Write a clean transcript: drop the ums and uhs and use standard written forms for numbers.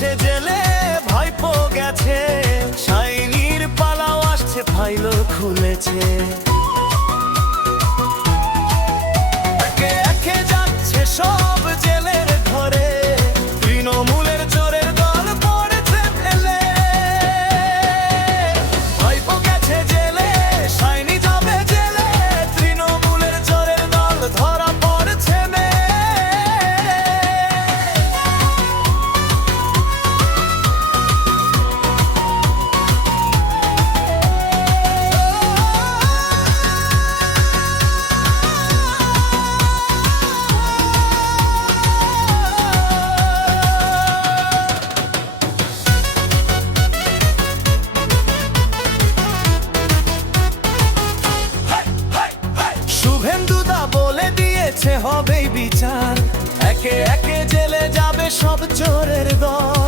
গেছে জেলে, ভাইপো গেছে, শাইনির পালাও আসছে, ফাইলও খুলেছে। একে একে যাচ্ছে সব জেলের ঘরে, তৃণমূলের চোরের দল পড়েছে ফেলে। ভাইপো গেছে জেলে, শাইনি যাবে জেলে, তৃণমূলের চোরের দল ধরা পড়েছে মেলে। শুভেন্দুদা বলে দিয়েছে হবেই বিচার, একে একে জেলে যাবে সব চোরের দল।